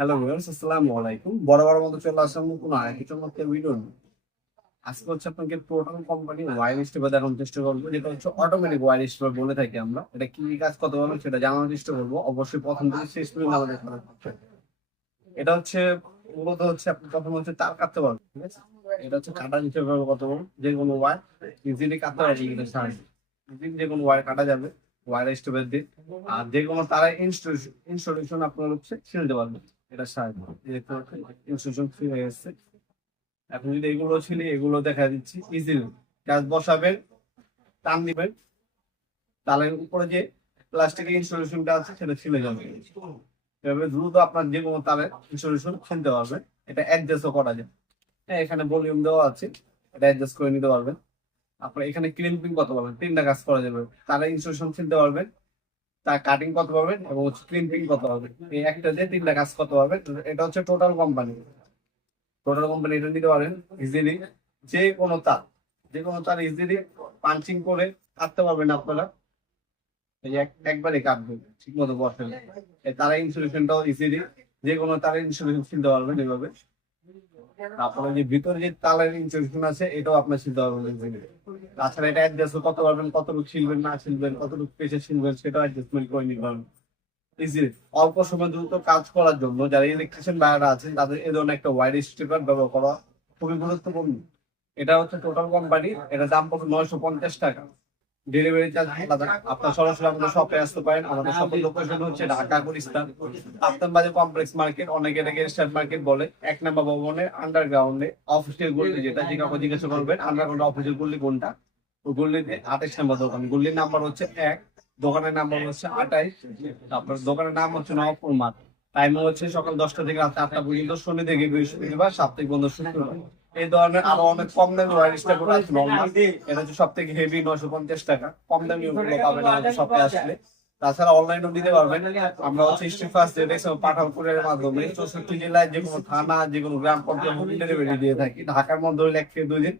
Hello viewers, আসসালামু আলাইকুম। বরাবর মতো চলে আসলাম নতুন আরেকটি চমৎকার ভিডিও নিয়ে। আজকে হচ্ছে আপনাকে টোটাল কোম্পানি ওয়্যার স্টেপার দেখানোর চেষ্টা করবো, যেটা হচ্ছে অটোমেটিক ওয়্যার স্টেপার বলে থাকি আমরা। এটা কি কাজ কত পারবে সেটা জানানোর চেষ্টা করবো। অবশ্যই প্রথম থেকে শেষ পর্যন্ত আমাদের সাথে থাকবেন। এটা হচ্ছে মূলত হচ্ছে আপনি প্রথম হচ্ছে তার কাটতে পারবেন, ঠিক আছে? এটা হচ্ছে কাটা হিসেবে ব্যবহার করতে পারবেন, যে কোনো ওয়্যার ইজিলি কাটতে পারবেন। এটা সাহায্যে ইজিলি যে কোনো ওয়্যার কাটা যাবে ওয়্যার স্টেপার দিয়ে। আর যে কোনো তারা ইনস্টলেশন আপনার হচ্ছে ছিলতে পারবেন এটা সাহায্যে। ইনস্টলেশন ফ্রি হয়ে গেছে। এখন যদি এগুলো ছিল, এগুলো দেখা দিচ্ছি ইজিলি কাজ বসাবেন, টান দিবেন, তালের উপরে যে প্লাস্টিকের ইনস্টলেশনটা আছে সেটা ছিলে যাবে। এভাবে দ্রুত আপনার যে কোনো তারের ইনস্টলেশন কিনতে পারবেন। এটা অ্যাডজাস্টও করা যায়। হ্যাঁ, এখানে ভলিউম দেওয়া আছে, এটা অ্যাডজাস্ট করে নিতে পারবেন। আপনার এখানে ক্রিম্পিং কত পাবেন, তিনটা কাজ করা যাবে। তারের ইনস্টলেশন কিনতে পারবেন, তার কাটিং কত পাবেন এবং হচ্ছে ক্রিম্পিং কত পাবেন। এই একটা দিয়ে তিনটা কাজ কত পাবেন। এটা হচ্ছে টোটাল কোম্পানি এটা নিতে পারেন ইজিলি। যে কোনো তার যে কোনো তার ইজিলি পাঞ্চিং করে কাটতে পারবেন আপনারা। এই একবারে কাটবেন ঠিক মতো বসেন। তারা ইনসুলেশনটাও ইজিলি যে কোনো তারের ইনসুলেশন কিনতে পারবেন এভাবে। তারপরে যে ভিতরে যে তালের ইনসুলেশন আছে এটাও আপনার কিনতে পারবেন easily। তাছাড়া এটা অ্যাডজাস্ট কত পারবেন, কতটুকু ছিলবেন না ছিলবেন, কতটুকু পেছে ছিলবেন সেটাও অ্যাডজাস্টমেন্ট করে নিতে পারবেন ইজিলি। অল্প সময় দ্রুত কাজ করার জন্য যারা ইলেকট্রিশিয়ান ভাইরা আছেন তাদের এই ধরনের একটা ওয়্যার স্ট্রিপার ব্যবহার করা খুবই গুরুত্বপূর্ণ। এটা হচ্ছে টোটাল কোম্পানি, এটা দাম পড়বে 950 টাকা। ডেলিভারি চার্জ আলাদা। আপনার সরাসরি আমাদের শপে আসতে পারেন। আমাদের শপের লোকেশন হচ্ছে ঢাকা গুলিস্তান কাপ্তান বাজার কমপ্লেক্স মার্কেট, অনেকে এটাকে স্টার মার্কেট বলে। 1 নম্বর ভবনের আন্ডারগ্রাউন্ডে অফিসিয়াল গল্লি, যেটা যে কাউকে জিজ্ঞাসা করবেন আন্ডারগ্রাউন্ড অফিসিয়াল গল্লি কোনটা, ওই গল্লিতে 28 নম্বর দোকান। গল্লির নাম্বার হচ্ছে 1, দোকানের নাম্বার হচ্ছে 28। তারপর দোকানের নাম হচ্ছে নবপুর মাঠ। টাইম হচ্ছে সকাল 10টা থেকে রাত 8টা পর্যন্ত, শনি থেকে বৃহস্পতিবার, সাপ্তাহিক বন্ধ শুক্রবার। এই ধরনের আরো অনেক কম দামি ওয়্যার স্টেপার আছে নরমাল। এটা হচ্ছে সব থেকে হেভি, 950 টাকা। কম দামি ওগুলো পাবেন আমাদের শপে আসলে। তাছাড়া অনলাইনেও দিতে পারবেন। আমরা হচ্ছে স্ট্রিট ফাস্ট পাঠানপুরের মাধ্যমে 64 জেলায় যে কোনো থানা, যে কোনো গ্রাম পর্যায়ে হোম ডেলিভারি দিয়ে থাকি। ঢাকার মধ্যে হলে 1 থেকে 2 দিন,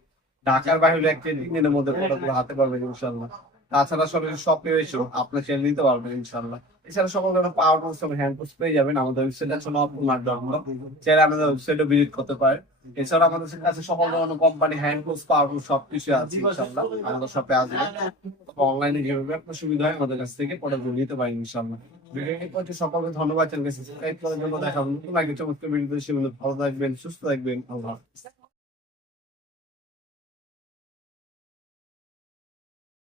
ঢাকার বাইরে হলে 1 থেকে 3 দিনের মধ্যে প্রোডাক্টগুলো হাতে পারবেন ইনশাল্লাহ। তাছাড়া সরাসরি শপে এসেও আপনার চ্যানেল নিতে পারবেন ইনশাল্লাহ। এছাড়া সকল ধরনের পাওয়ার টুলস এবং হ্যান্ড টুলস পেয়ে যাবেন আমাদের ওয়েবসাইট আছে নবপুরমার্ট.com। চাইলে আমাদের ওয়েবসাইটে ভিজিট করতে পারেন। এছাড়া আমাদের কাছে সকল ধরনের কোম্পানি হ্যান্ড টুলস, পাওয়ার টুলস সবকিছু আছে ইনশাল্লাহ। আমাদের শপে আসবেন, অনলাইনে যেভাবে আপনার সুবিধা হয় আমাদের কাছ থেকে প্রোডাক্ট নিতে পারেন ইনশাল্লাহ। ভিডিওটি প্রতি সকলকে ধন্যবাদ। চ্যানেলকে সাবস্ক্রাইব করার জন্য। দেখা হবে নতুন আগে চমৎকার ভিডিও। ভালো থাকবেন, সুস্থ থাকবেন। আল্লাহ হাফেজ।